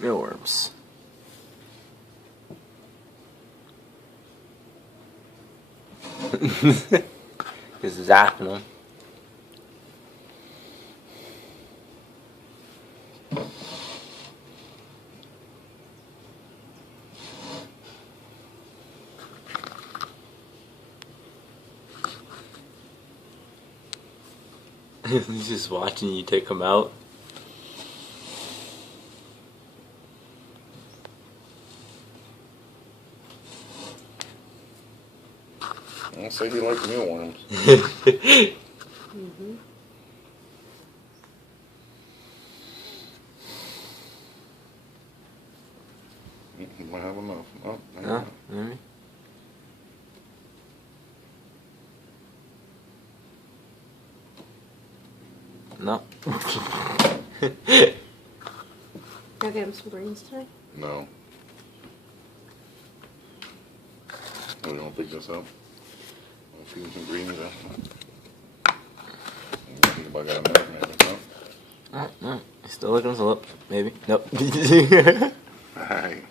Mealworms. Just zapping them. He's just watching you take them out. I'll say he likes mealworms. Mm-hmm. He might have enough. Oh, No, maybe. No. I'll get him some greens today. No. We don't pick this up. I'll feed him some greens. Think about got a minute, maybe. No. No. He's still looking at his lip. Maybe. Nope. Hey.